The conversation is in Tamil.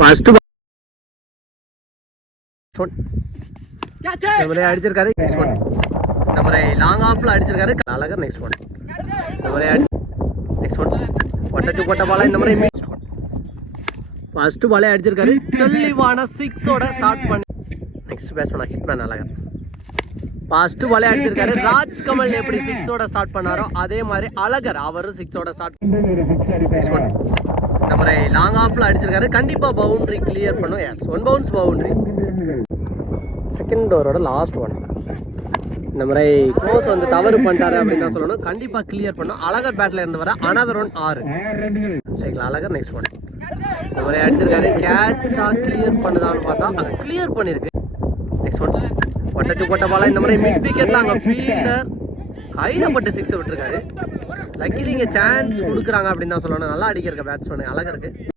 ஃபர்ஸ்ட் இந்த மாதிரி அடிச்சிருக்காரு. நெக்ஸ்ட் ஒன் இந்த மாதிரி லாங் ஆஃப்ல அடிச்சிருக்காரு அழகர். நெக்ஸ்ட் ஒன் இந்த மாதிரி நெக்ஸ்ட் ஒன் ஒட்டச்சு போட்ட பாலா இந்த மாதிரி ஃபர்ஸ்ட் பாலே அடிச்சிருக்காரு. தெளிவான சிக்ஸோட ஸ்டார்ட் பண்ணி நெக்ஸ்ட் பேட்ஸ்மேன் ஹிட்மேன் அழகர் ஃபர்ஸ்ட் பாலே அடிச்சிருக்காரு. ராஜ்கமல் எப்படி சிக்ஸோட ஸ்டார்ட் பண்ணாரோ அதே மாதிரி அழகர் அவரும் சிக்ஸோட ஸ்டார்ட். நெக்ஸ்ட் ஒன் இந்த மாதிரி லாங் ஆஃப்ல அடிச்சிருக்காரு. கண்டிப்பா பவுண்டரி கிளியர் பண்ணும். Yes one bounce boundary. Second ஓவரோட லாஸ்ட் ஒன் இந்த மாதிரி க்ளோஸ் வந்து தவறு பண்ணிட்டாரு அப்படின்னு தான் சொல்லணும். கண்டிப்பா கிளியர் பண்ணும். அழகர் பேட்ல இருந்து வர அனதர் ஒன் 6 சரிங்களா. அழகர் நெக்ஸ்ட் ஒன் இந்த மாதிரி அடிச்சிருக்காரு. கேட்சா கிளியர் பண்ணுதான்னு பார்த்தா அதை கிளியர் பண்ணிருக்கு. நெக்ஸ்ட் ஒன் ஒட்டச்சு போட்ட பாலா இந்த மாதிரி மிட் விக்கெட்ல அங்கே ஃபீல்டர் கையில பட்டு 6 விட்டுருக்காரு. லக்கிலி இங்கே சான்ஸ் கொடுக்குறாங்க அப்படின்னு தான் சொல்லணும். நல்லா அடிக்கிறக்க பேட்ஸ்மேன் அழகருக்கு.